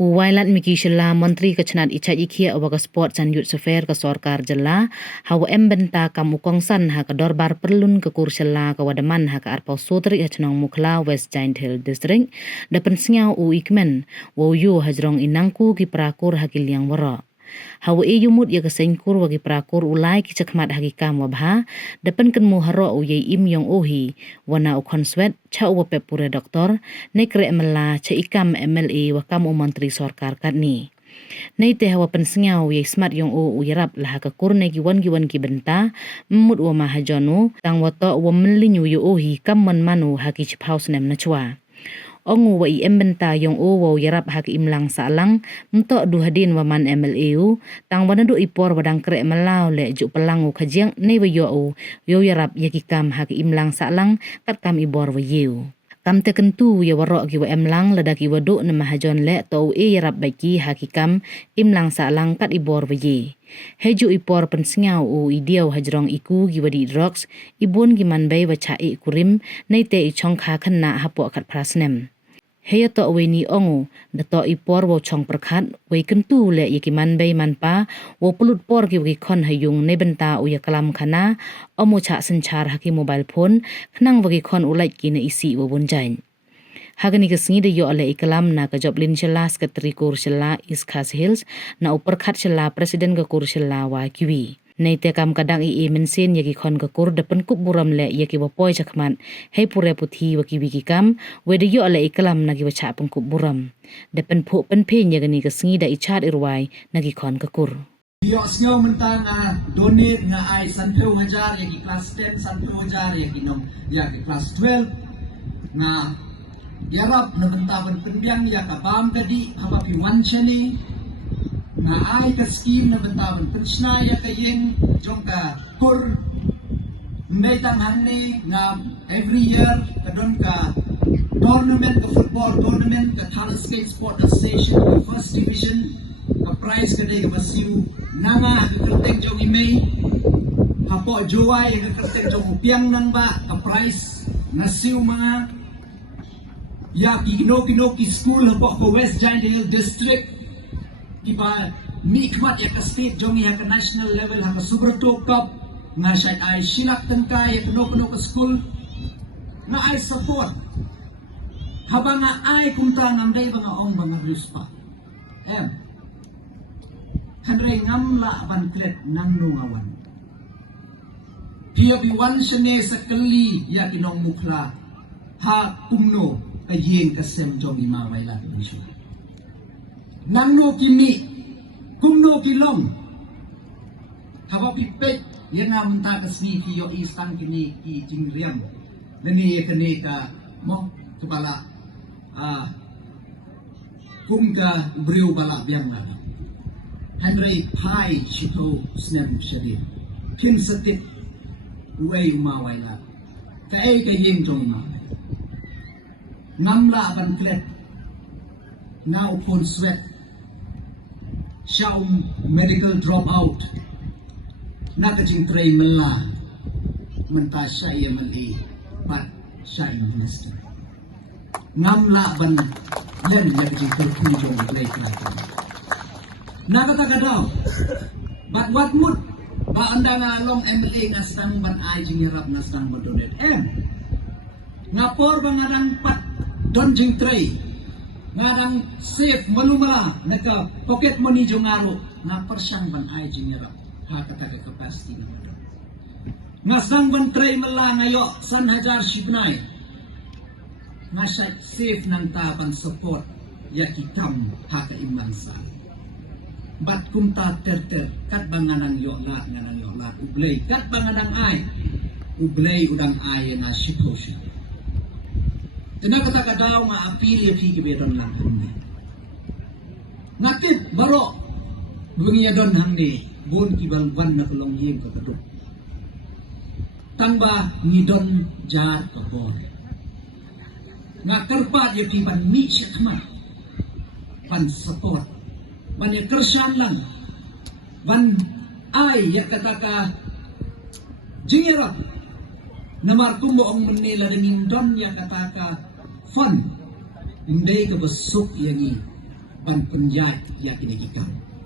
Wailat miki shilla menteri kecnat icat ikhia awaga sport dan youth affair ke sorkar jela hawa embenta kamu kongsan ha ke dorbar perlun ke kur shilla ke wadaman ha ke arpau sotri ha cenong mukla West Giant Hill District dapen sengau u ikmen wo yu hajrong inangku ki prakur ha ki liang wara. Hawa e yumut ya kesengkur wagi prakur ulai ki cakmat hakikam wabha depan ken muharo u ye im yong ohi wana u konswet cha u pepure doktor nekre emela cha ikam MLA wakam u menteri sorkar katni. Nei te hawa pensengau ye smart yong u yarap lah ka kurne giwan ki benta mut wa mahajonu tang wato wa melinyu yu ohi kam man manu haki chiphaus nem na chwa. Ongu wa embenta yong o wo yarap hak imlang salang mto du hadin wa man MLAU tang wana du ipor wadang kre melau le ju pelangu khajiang nei wa yo yarap yakikam hak imlang salang kat kam ibor wa yu kam te kentu ya waro ki wa emlang ladaki wadu na mahajon le to yarap baki hakikam imlang salang kat ibor wa ye heju ipor pensengau u idiau hajrong iku giwadi drugs ibun giman bay wa chae kurim nei te ichong kha khanna hapo kat prasnem heya to weni ongu da to ipor wo chong perkhat we kentu le yikiman bay manpa wo pulut por ki khon hayung nei benta u yakalam khana omo cha sanchar haki mobile phone khnang wagi khon ulai ki ne isi wo bunjain hagani ke singi de yo ale ikalam na ka joblin chela sekretari kur chela Iskas Hills na upar khat chela presiden ka kur chela wa kiwi nei te kam kadang i mensin yaki khon ka kur depan kup buram le yaki bapoi chakman hei pure puthi wa kiwi ki kam we de yo ale ikalam na ki wa cha pengkup buram depan phu pen phe yagani ka singi da ichat irwai na ki khon ka kur yo snyo mentang donate na ai sanpeu hajar yaki class 10 sanpeu hajar yaki nom yaki class 12 na yarap na bentaban pendiang ya kabam kadi hawa pi wanchani na ai ka scheme na bentaban pensna ya kayeng jong ka kur metang hanni na every year kadon ka tournament ka football tournament ka Thar State Sport Association ka first division ka prize kadi ka basiu nanga ka kertek jong imei hapo juwai ka kertek jong piang nang ba ka prize nasiu mga ya kino-kino ki school hapo ko West Giant Hill District kipa mikmat ya ka state jongi ya ka national level ha ka Subrato Cup nga siya ay silak tangka ya kino-kino ka school na ay support habang nga ay kumta nganday mga ong mga rispa hanray ngamla bantlet nang nungawan hiya biwan siya sa kali ya kinong mukla ha kumno kayeng kasem jong imaway lang nisyo. Nangno kimi, kumno kilong. Haba pipet, yan nga munta kasmi kiyo isang kini ki jingriyam. Nani kani ka mo, kapala, kum ka briyo bala biyang lagi. Henry Pai Chito Snem Shadi. Kim satit, uway umaway lang. Kaay kayeng jong imaway. Namla akan klet now upon sweat siya medical dropout nakajing tray mala manta siya MLA but siya minister namla ban yan nakajing turkijong break natin nakataga daw but what mood ba anda nga long MLA nasang ban ay jinirap nasang madonet nga por ba nga nang pat donjing tray ngarang safe malumala naka pocket money jongaro nga persyang ban ay jinira ha kata capacity nga sang ban tray mala ngayo san hajar shibnay nga safe nang taban support ya kitam ha ka imansa bat kumta terter kat banganang yo lat nganang yo lat ublay kat banganang ay ublay udang ay na shiposya tinakata daw nga apil ya kikibeton lang hangni. Nakit baro bungiya don hangni bon kibalwan na kulong yeng kakadok. Tangba ngidon jar kabor. Nga karpat ya kiban mi siya kama pan support. Ban ya kersyan lang. Ban ay ya kataka jingira namar kumbo ang Manila ng indon ya kataka fun hindi ka basok yangi ban penyat ya kini ikaw.